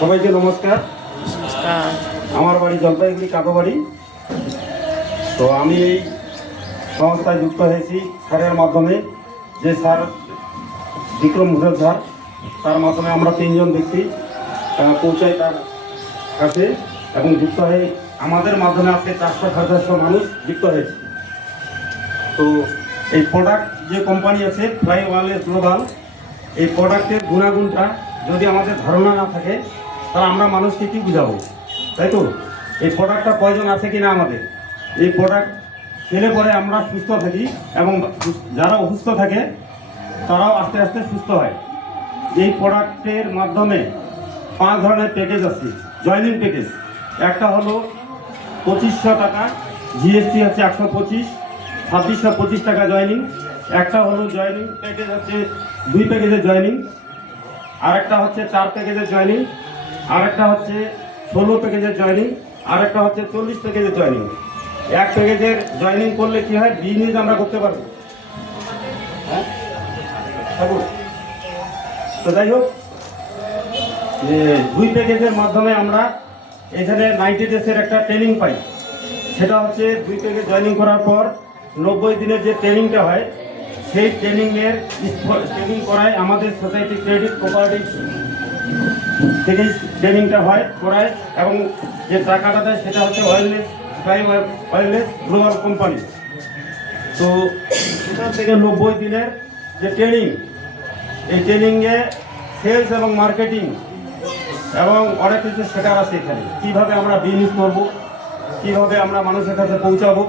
সবাইকে নমস্কার। আমার বাড়ি জলপাইগুড়ি কাকোবাড়ি। তো আমি এই সংস্থায় যুক্ত হয়েছি স্যারের মাধ্যমে, যে স্যার বিক্রম ঘোষ স্যার, তার মাধ্যমে আমরা 3 জন ব্যক্তি পৌঁছাই তার কাছে এবং যুক্ত হয়ে আমাদের মাধ্যমে আজকে 400 মানুষ যুক্ত হয়েছে। তো এই প্রোডাক্ট যে কোম্পানি আছে ফ্লাই ওয়ারলেস গ্লোবাল, এই প্রোডাক্টের গুণাগুণটা যদি আমাদের ধারণা না থাকে তাহলে আমরা মানুষকে কী বুঝাবো, তাই তো? এই প্রোডাক্টটা প্রয়োজন আছে কি না আমাদের, এই প্রোডাক্ট খেলে পরে আমরা সুস্থ থাকি এবং যারা অসুস্থ থাকে তারাও আস্তে আস্তে সুস্থ হয়। এই প্রোডাক্টের মাধ্যমে 5 ধরনের প্যাকেজ আছে। জয়নিং প্যাকেজ একটা হলো 2500 টাকা, জিএসটি হচ্ছে 125, 2625 টাকা জয়নিং। একটা হলো জয়নিং প্যাকেজ হচ্ছে 2 প্যাকেজের জয়নিং, আরেকটা হচ্ছে 4 প্যাকেজের জয়নিং, আরেকটা হচ্ছে 16 প্যাকেজের জয়নিং, আরেকটা হচ্ছে 40 প্যাকেজের জয়নিং। 1 প্যাকেজের জয়নিং করলে কি হয়, বিজনেস আমরা করতে পারবো। হ্যাঁ, তো যাই হোক, যে 2 প্যাকেজের মাধ্যমে আমরা এখানে 90 ডেজের একটা ট্রেনিং পাই। সেটা হচ্ছে 2 প্যাকেজ জয়নিং করার পর 90 দিনের যে ট্রেনিংটা হয়, সেই ট্রেনিং করায় আমাদের সোসাইটি ক্রেডিট কোঅপারেটিভ থেকে ট্রেনিংটা করায় এবং যে টাকাটা দেয় সেটা হচ্ছে ওয়ারলেস গ্লোবাল কোম্পানি। তো সেখান থেকে 90 দিনের যে ট্রেনিং, এই ট্রেনিংয়ে সেলস এবং মার্কেটিং এবং অনেক কিছু শেখার আছে। এখানে কীভাবে আমরা বিজনেস করব, কীভাবে আমরা মানুষের কাছে পৌঁছাবো,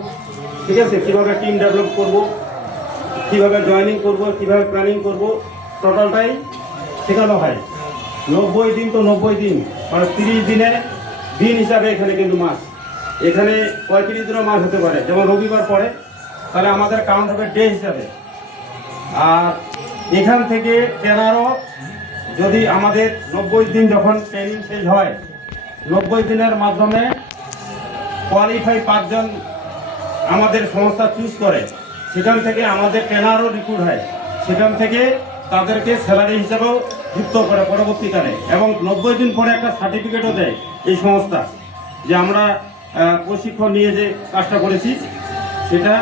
ঠিক আছে, কীভাবে টিম ডেভেলপ করব, কীভাবে জয়েনিং করব, কীভাবে প্ল্যানিং করব, টোটালটাই শেখানো হয়। 90 দিন তো 90 দিন, মানে 30 দিনের দিন হিসাবে এখানে কিন্তু মাস। এখানে 35 দিনও মাস হতে পারে, যেমন রবিবার পরে, তাহলে আমাদের কাউন্ট হবে ডে হিসাবে। আর এখান থেকে ট্রেনারও যদি আমাদের 90 দিন যখন ট্রেনিং শেষ হয়, 90 দিনের মাধ্যমে কোয়ালিফাই 5 জন আমাদের সংস্থা চুজ করে, সেখান থেকে আমাদের ট্রেনারও রিক্রুট হয়, সেখান থেকে তাদেরকে স্যালারি হিসাবেও যুক্ত করে পরবর্তীকালে। এবং 90 দিন পরে একটা সার্টিফিকেটও দেয় এই সংস্থা, যে আমরা প্রশিক্ষণ নিয়ে যে কাজটা করেছি সেটা,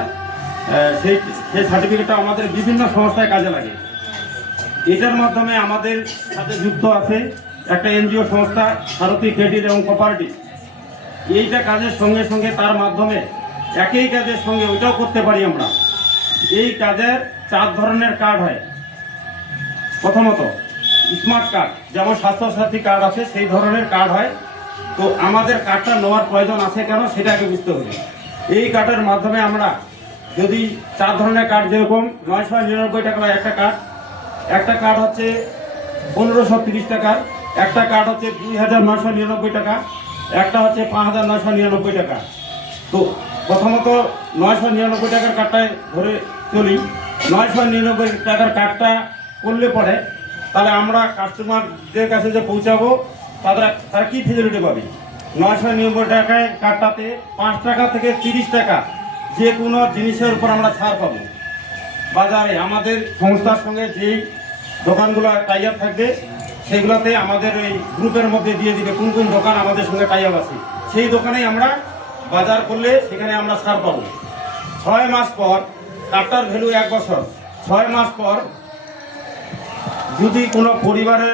সেই সার্টিফিকেটটা আমাদের বিভিন্ন সংস্থায় কাজে লাগে। এটার মাধ্যমে আমাদের সাথে যুক্ত আছে একটা এনজিও সংস্থা, ভারতী ক্রেডিট এবং কোঅপারেটিভ। এইটা কাজের সঙ্গে সঙ্গে তার মাধ্যমে একই কাজের সঙ্গে ওইটাও করতে পারি আমরা। এই কাজের 4 ধরনের কার্ড হয়। প্রথমত স্মার্ট কার্ড, যেমন স্বাস্থ্যসাথী কার্ড আছে সেই ধরনের কার্ড হয়। তো আমাদের কার্ডটা নেওয়ার প্রয়োজন আছে কেন, সেটা আগে বুঝতে হবে। এই কার্ডের মাধ্যমে আমরা যদি 4 ধরনের কার্ড, যেরকম 999 টাকা একটা কার্ড হচ্ছে 1530 টাকার, একটা কার্ড হচ্ছে 2999 টাকা, একটা হচ্ছে 5999 টাকা। তো প্রথমত 999 টাকার কার্ডটায় ধরে চলি। 999 টাকার কার্ডটা করলে পরে তাহলে আমরা কাস্টমারদের কাছে যে পৌঁছাবো, তারা কী ফেসিলিটি পাবে? 999 টাকায় কার্ডটাতে 5 টাকা থেকে 30 টাকা যে কোনো জিনিসের উপর আমরা ছাড় পাবো। বাজারে আমাদের সংস্থার সঙ্গে যেই দোকানগুলো টাই আপ থাকবে, সেগুলোতে আমাদের ওই গ্রুপের মধ্যে দিয়ে দিবে কোন কোন দোকান আমাদের সঙ্গে টাই আপ আছে। সেই দোকানেই আমরা বাজার করলে সেখানে আমরা ছাড় পাবো। 6 মাস পর, কার্ডটার ভ্যালু 1 বছর, 6 মাস পর যদি কোনো পরিবারের